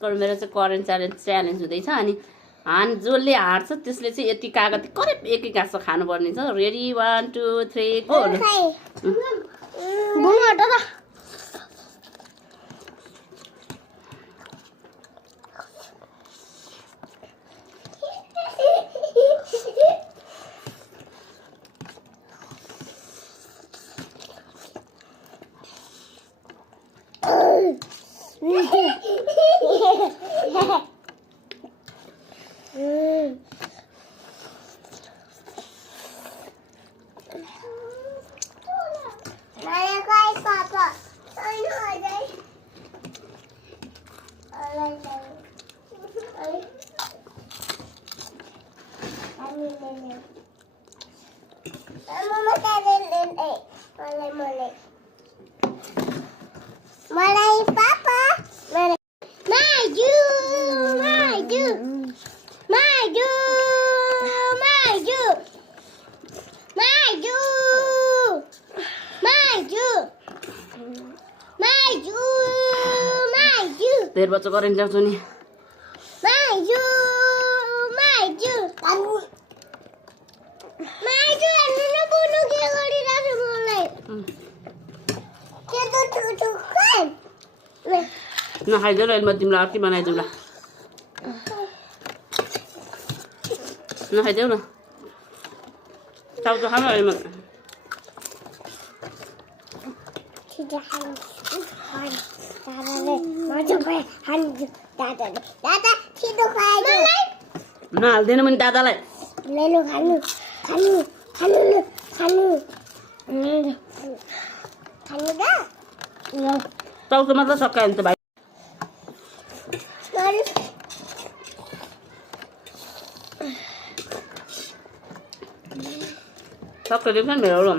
करो मेरो चाहिँ करेन्ट च्यालेन्ज हुँदैछ अनि जसले हार्छ त्यसले चाहिँ यति कागती करिब एक गाँस खानुपर्ने छ ready 1 2 3 go Malay papa. Maju. धेर बच्चा करेन्ट ल्याउँछु नि नखाइदेऊ ल म तिमीलाई अर्कै बनाइदेऊ ल नखाइदेऊ न टाउको खानु अहिले म नहाल्दैन पनि दादालाई टाउको मात्र सकायो नि त भाइ सक्यो देख्छ नि मेरो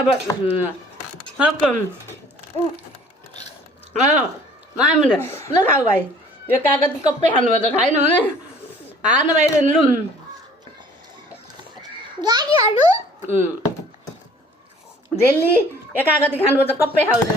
अब सक्यो मामुले ल खाऊ भाइ यो कागती कप्पै खानुपर्छ खाएन भने हार्न पाइँदैन लु जेल्ली एक कागती खानुपर्छ कप्पै खाउँछ